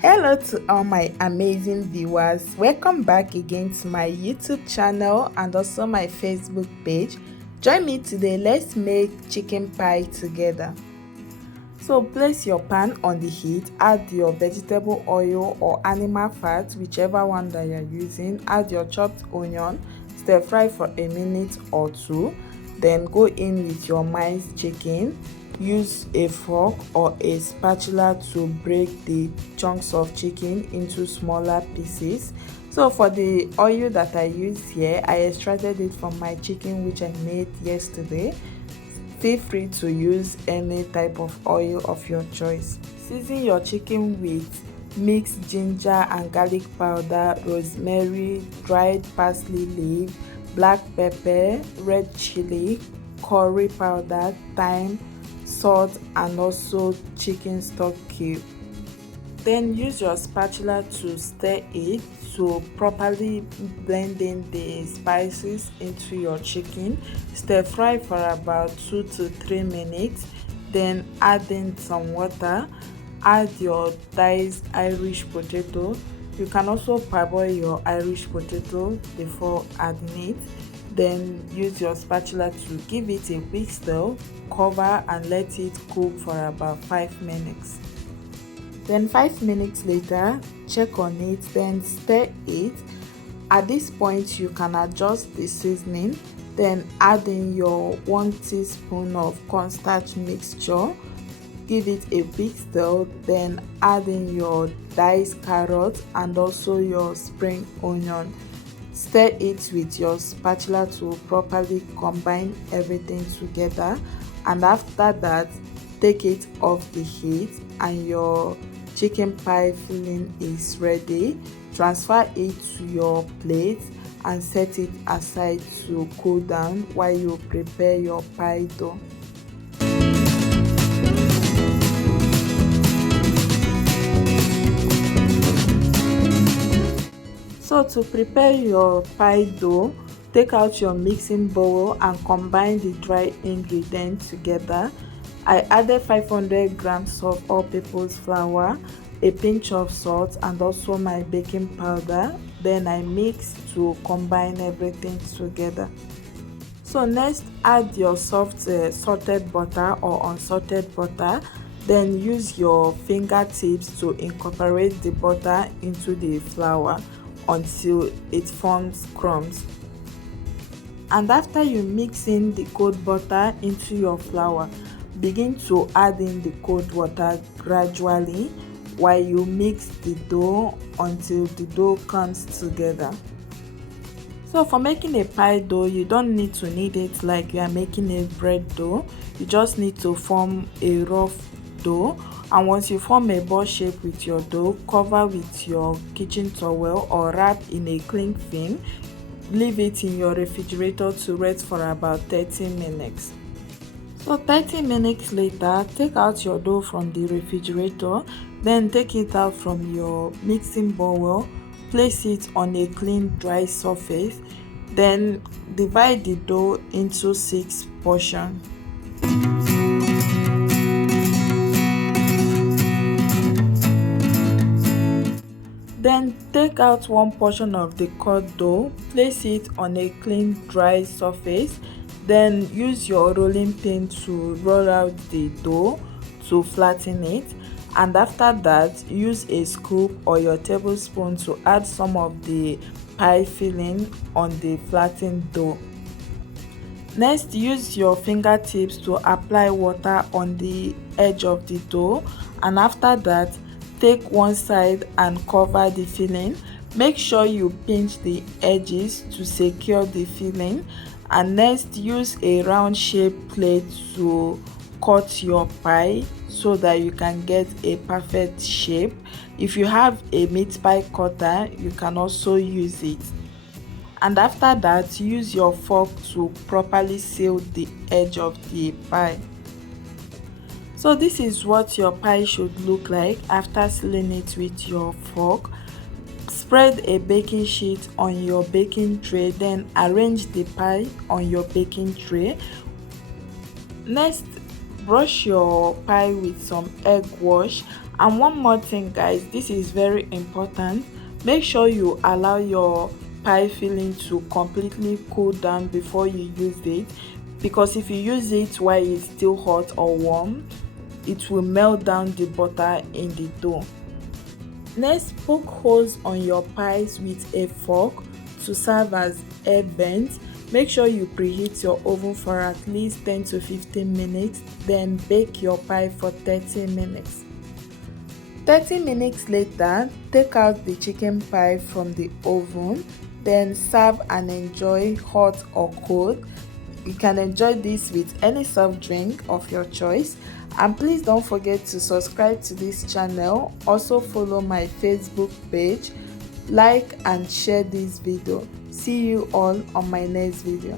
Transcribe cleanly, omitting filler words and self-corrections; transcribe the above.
Hello to all my amazing viewers. Welcome back again to my YouTube channel and also my Facebook page. Join me today. Let's make chicken pie together. So place your pan on the heat, add your vegetable oil or animal fat, whichever one that you're using, add your chopped onion, stir fry for a minute or two, then go in with your minced chicken. Use a fork or a spatula to break the chunks of chicken into smaller pieces. So for the oil that I used here, I extracted it from my chicken which I made yesterday. Feel free to use any type of oil of your choice. Season your chicken with mixed ginger and garlic powder, rosemary, dried parsley leaf, black pepper, red chili, curry powder, thyme, salt and also chicken stock cube. Then use your spatula to stir it to properly blend in the spices into your chicken. Stir fry for about 2 to 3 minutes, then add in some water. Add your diced Irish potato. You can also parboil your Irish potato before adding it. Then use your spatula to give it a quick stir, cover and let it cook for about 5 minutes. Then 5 minutes later, check on it, then stir it. At this point you can adjust the seasoning, then add in your 1 teaspoon of cornstarch mixture, give it a big stir, then add in your diced carrot and also your spring onion. Stir it with your spatula to properly combine everything together, and after that take it off the heat and your chicken pie filling is ready. Transfer it to your plate and set it aside to cool down while you prepare your pie dough. So to prepare your pie dough, take out your mixing bowl and combine the dry ingredients together. I added 500 grams of all-purpose flour, a pinch of salt and also my baking powder. Then I mixed to combine everything together. So next, add your soft salted butter or unsalted butter. Then use your fingertips to incorporate the butter into the flour until it forms crumbs. And after you mix in the cold butter into your flour, begin to add in the cold water gradually while you mix the dough until the dough comes together. So for making a pie dough, you don't need to knead it like you are making a bread dough. You just need to form a rough dough, and once you form a ball shape with your dough, cover with your kitchen towel or wrap in a cling film. Leave it in your refrigerator to rest for about 30 minutes. So 30 minutes later, take out your dough from the refrigerator, then take it out from your mixing bowl, place it on a clean dry surface, then divide the dough into 6 portions. Then take out one portion of the cut dough, place it on a clean dry surface, then use your rolling pin to roll out the dough to flatten it, and after that use a scoop or your tablespoon to add some of the pie filling on the flattened dough. Next, use your fingertips to apply water on the edge of the dough, and after that take one side and cover the filling. Make sure you pinch the edges to secure the filling, and next use a round shaped plate to cut your pie so that you can get a perfect shape. If you have a meat pie cutter, you can also use it. And after that, use your fork to properly seal the edge of the pie. So this is what your pie should look like after sealing it with your fork. Spread a baking sheet on your baking tray, then arrange the pie on your baking tray. Next, brush your pie with some egg wash And one more thing guys, this is very important. Make sure you allow your pie filling to completely cool down before you use it, because if you use it while it's still hot or warm, it will melt down the butter in the dough. Next, poke holes on your pies with a fork to serve as air vents. Make sure you preheat your oven for at least 10 to 15 minutes, then bake your pie for 30 minutes. 30 minutes later, take out the chicken pie from the oven, then serve and enjoy hot or cold. You can enjoy this with any soft drink of your choice. And please don't forget to subscribe to this channel. Also follow my Facebook page, like and share this video. See you all on my next video.